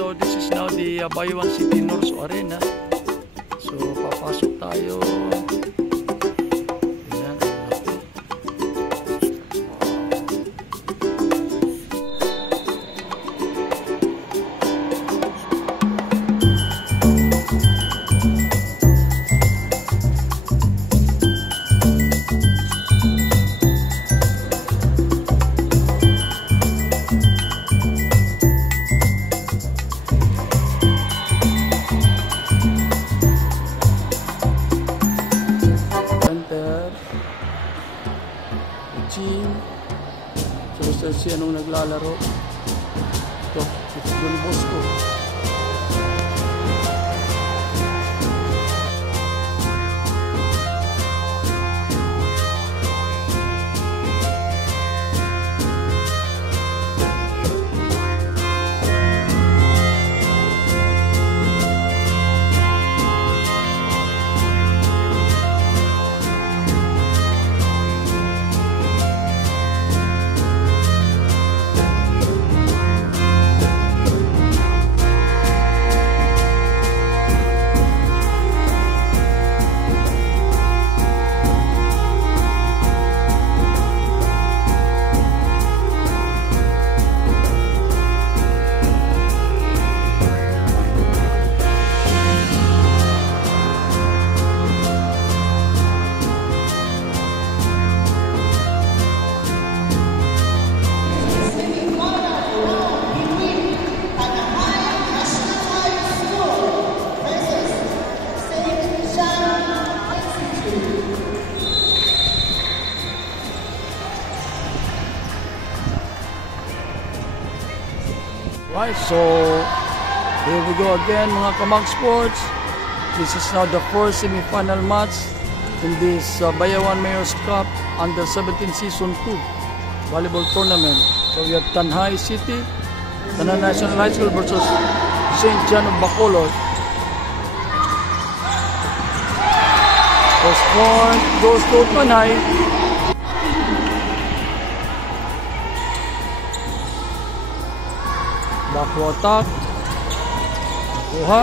so this is now the Bayuan City Norso Arena. So papasok tayo. So siya nung naglalaro. Ito, si Don Bosco. Right, so here we go again mga Kamag Sports. This is now the first semi-final match in this Bayawan Mayor's Cup Under 17 Season 2 volleyball tournament. So we have Tanhay City, Tanay National High School versus St. John of Bacolod. First point goes to Tanhay. Back to attack. Kuha.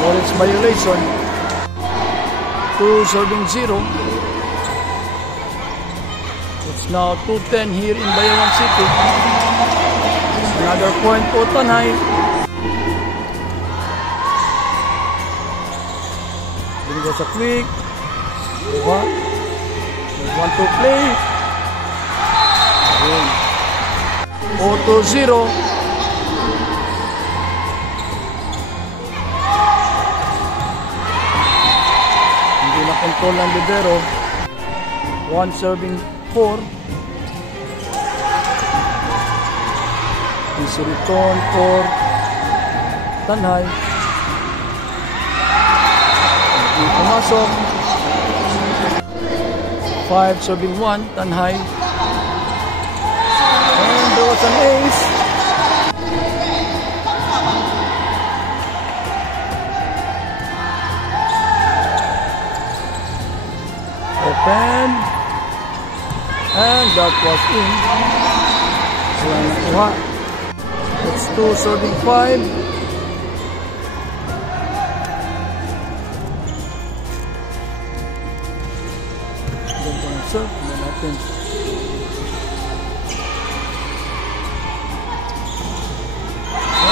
For its violation. 2 serving 0. It's now 2-10 here in Bayawan City. Another point to Tanhay. Then goes a quick. Kuha. Want to play. 0-0. Hindi na control ng libero. 1 serving 4. Is return for Tanhay. Hindi pumasok. 5 serving 1, Tanhay. And there was an ace. Open. And that was in. Wala nakuha. It's 2 serving 5.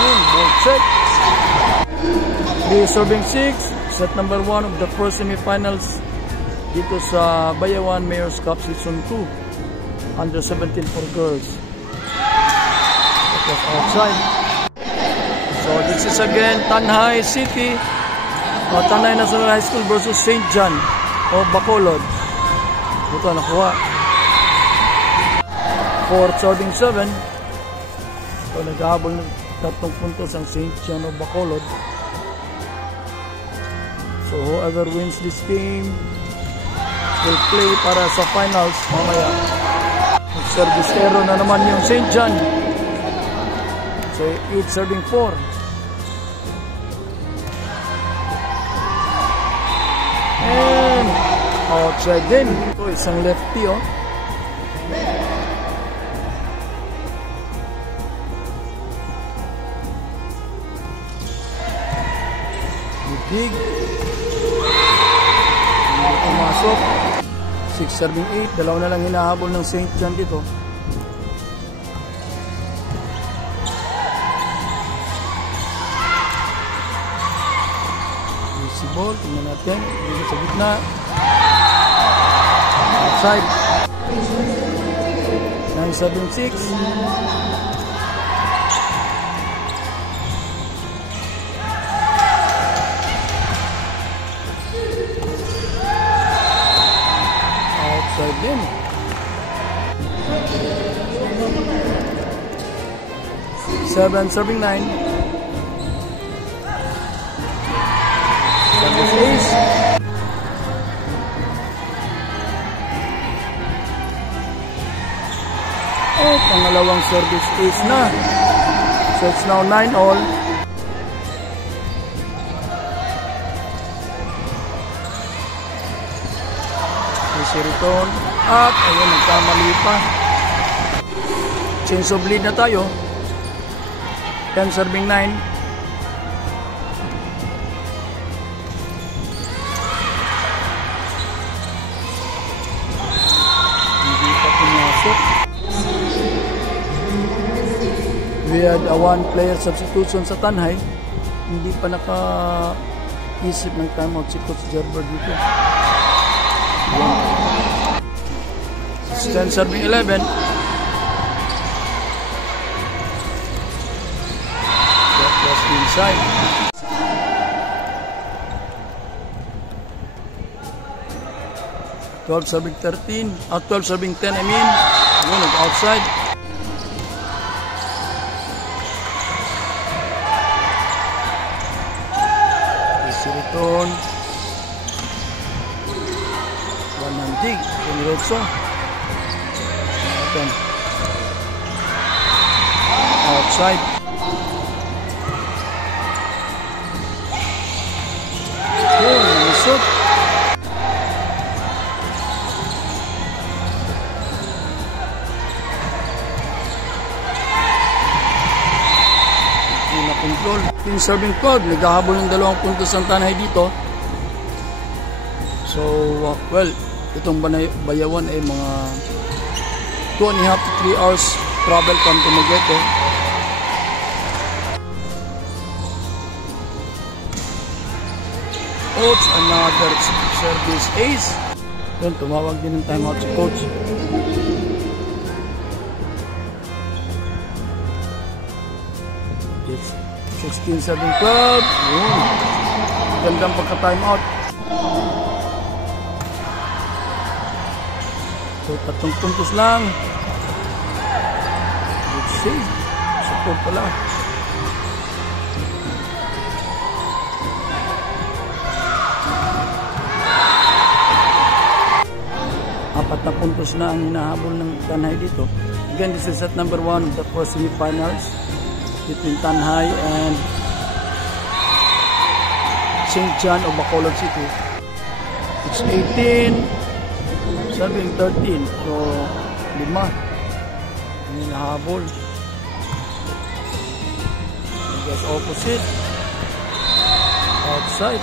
And ball check. 3 serving 6. Set number 1 of the first semi-finals dito sa Bayawan Mayor's Cup Season 2 Under 17 for girls. That was outside. So this is again Tanhay City, Tanay National High School versus St. John of Bacolod. Ito nakuha. 4 serving 7. So naghahabol ng 3 puntos ang St. John of Bacolod. So whoever wins this game will play para sa finals mamaya. Mag-service error na naman yung St. John. So 8 serving 4. And Outside din. Ito, isang lefty, oh. Big. Hindi pumasok. 6 serving 8. Dalawa na lang hinahabol ng St. John dito. Easy ball. Tingnan natin. Dito sa gitna. Outside. 9-7-6. Again. 7 serving 9. Service ace. Oh, pangalawang service ace na. So it's now 9-all. Return at ayun, nagkamali pa. Change of lead na tayo. 10 serving 9. Hindi pa pumasok. We had a 1 player substitution sa Tanhay. Hindi pa naka-isip ng timeout si Coach Gerber dito. 10 serving 11. That was inside. Twelve serving 13. 12 serving 10, I mean. Yun, outside. Easy return. Dig, Demiroso. Outside. Oh, masuk. Hindi na control. Yung serving code, naghahabol ng 2 puntos ang Tanhay dito. So, well, itong Bayawan ay mga 2.5 to 3 hours travel from Dumaguete. Coach, another service ace. Yun, tumawag din ng timeout si Coach. It's 16-7-12. Yun, gandang pagka-timeout. So, 3 puntos lang. Good save. Support pala. Apat na puntos na ang hinahabol ng Tanhay dito. Again, this is set number 1 of the first semifinals between Tanhay and St. John of Bacolod City. It's 18-13. So, 5. Hinahabol. Just opposite. Outside.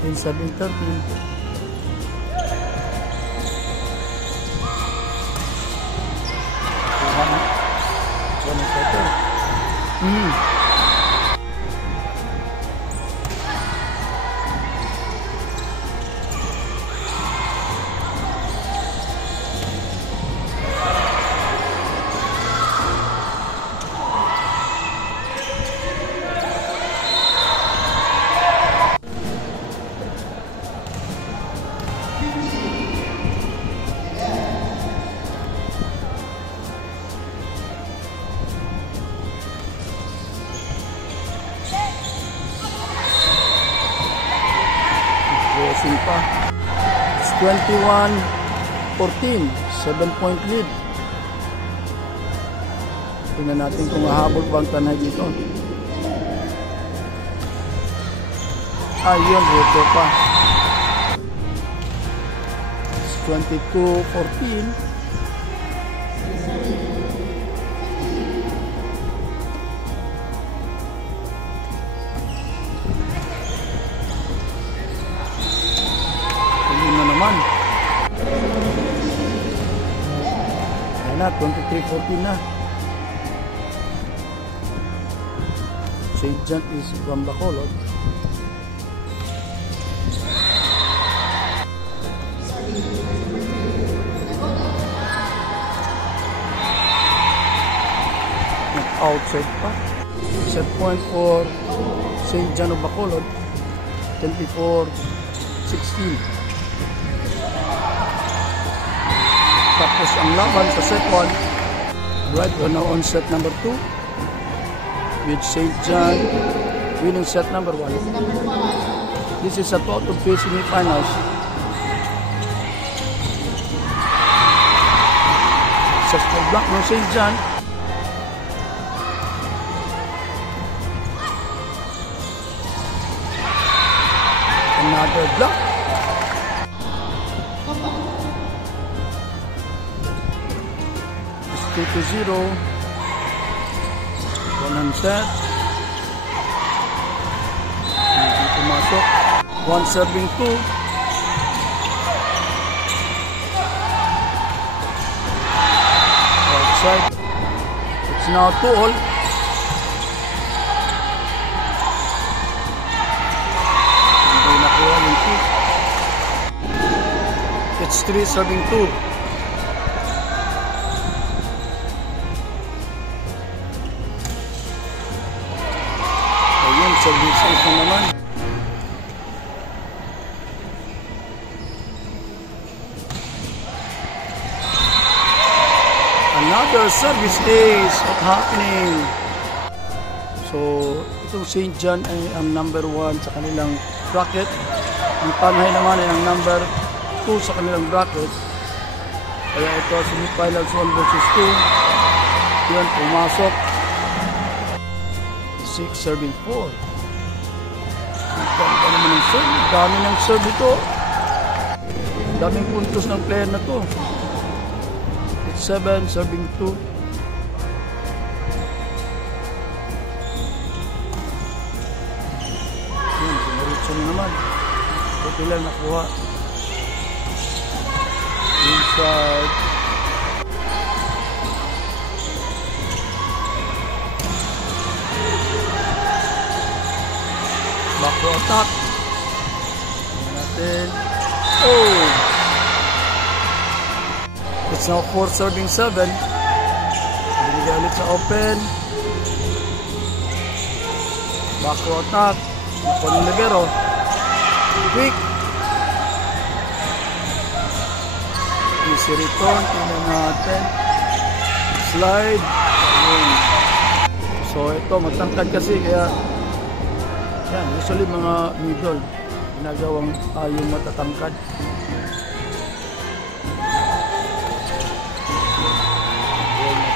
In 7-13. Pa. It's 21-14, 7-point lead. Tingnan natin kung hahabol ba ang tanay dito. Ayun, reto pa. 22-14. Ayun na naman. Ayan na, 23-14 na. St. John is from Bacolod. Outside pa. Set point for St. John of Bacolod. 24-16. Tapos ang laban sa set 1. Right, we're now on set number 2. With St. John winning set number 1. This is a total of 3 semifinals. Successful block ng St. John. Another block. It's 2-0. One hand set. Hindi pumasok. One serving 2. Outside. It's now 2-all. Hindi nakuha yung 2. It's 3 serving 2. Service ito naman. Another service is happening. So, itong St. John ay ang number 1 sa kanilang bracket. Ang Tanhay naman ay ang number 2 sa kanilang bracket. Kaya ito, semifinals 1 versus 2. Yun, pumasok. 6 serving 4. Ganda naman ng serve. Dami ng serve ito. Daming puntos ng player na to. It's 7 serving 2. Yan, sinaritso na naman. Ito lang nakuha. Inside. Back to attack. Tingnan natin. Oh! It's now 4 serving 7. Binigay ulit sa open. Back to attack. Nakuha ng libero. Quick. Easy return. Tingnan natin. Slide. Ayun. So ito, magtangkad kasi kaya yan, usually mga middle ginagawang yung matatangkad.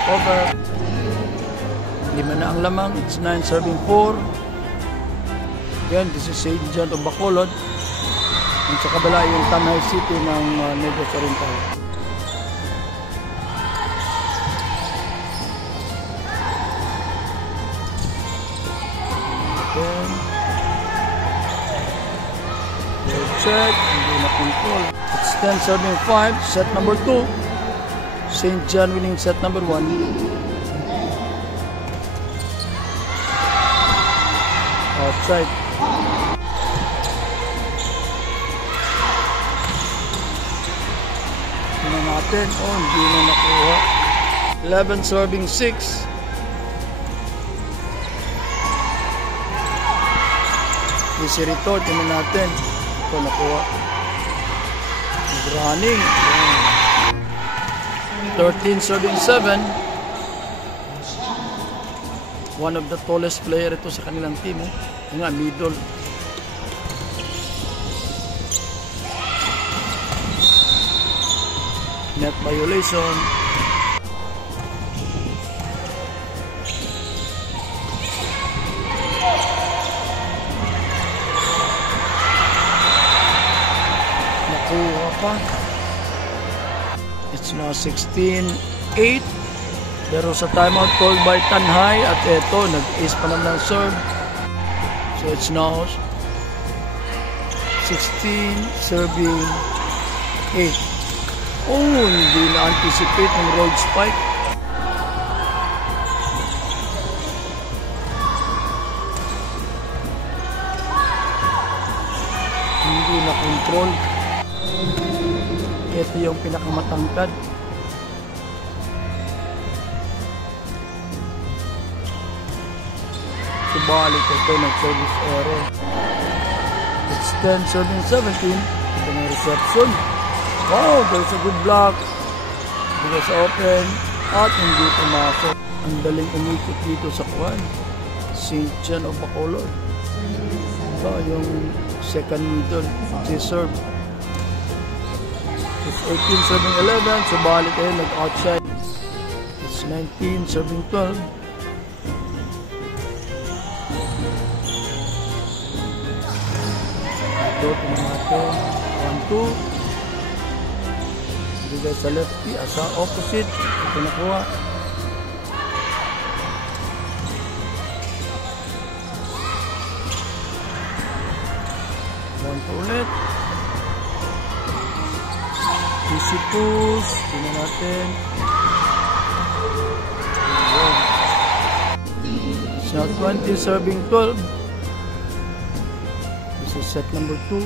Over. 5 na ang lamang. It's 9 serving 4. Again, this is St. John of Bacolod. At sa kabala yung Tanhay City ng Negros Oriental. Then check, hindi na control. It's 10 serving 5, set number 2. St. John winning set number 1. Outside. Tingnan natin. Oh, hindi na nakuha. 11 serving 6. Easy return. Tingnan natin. Ito nakuha. Running. 13 serving 7. One of the tallest player ito sa kanilang team. Yung nga, middle. Net violation. pa. It's now 16-8. Pero sa timeout called by Tanhay at eto, nag-ace pa naman ng serve. So it's now 16 serving 8. Oh, hindi na-anticipate ng road spike. Hindi na-control. Ito yung pinakamatangkad. Subalik ito nag-service error. It's 10 serving 17. Ito na reception. Wow, there's a good block. Because open at hindi pumasok. Ang daling umikot dito sa kuwan. St. John of Bacolod. Ito yung second middle. Serve. It's 18 serving 11. Subalik eh, nag-outside. It's 19 serving 12. Ito, tingnan natin. 1-2. Bigay sa lefty. Asa opposite. Ito nakuha. Ulit. Easy push. Tingnan natin. It's now 20 serving 12. This is set number 2.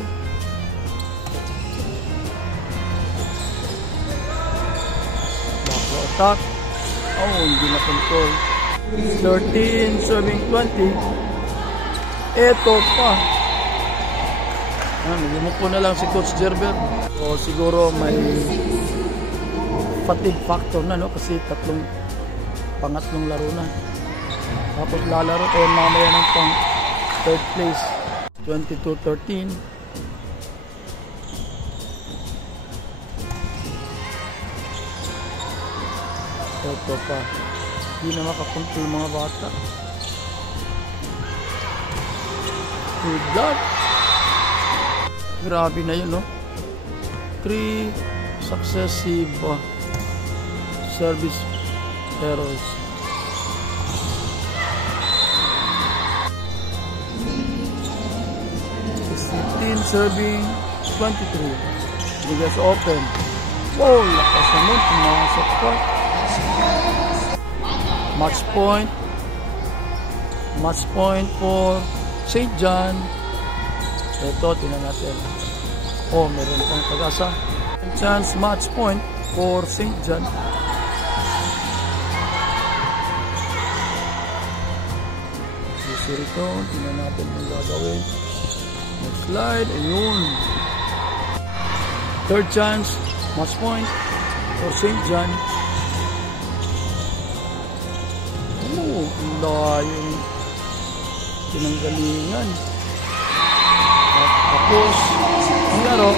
Back attack. Oh, hindi na control. 13 serving 20. Eto pa. Nagumupo na lang si Coach Gerber. O siguro may fatigue factor na, no? Kasi pangatlong laro na. Tapos lalaro tayo mamaya ng pang third place. 22-13. Ito pa. Hindi na makakontrol mga bata. Good luck. Grabe na yun, no? 3 successive service errors. It's 15 serving 23. Bigas open. Wow, lakas naman. Pumasok pa. Match point. Match point for St. John. Ito, tingnan natin. Oh, meron pang pag-asa. Chance match point for St. John. Easy return. Tingnan natin ang gagawin. Next slide. Ayun. Third chance match point for St. John. Oh, ang layong pinanggalingan. Tapos, ang laro,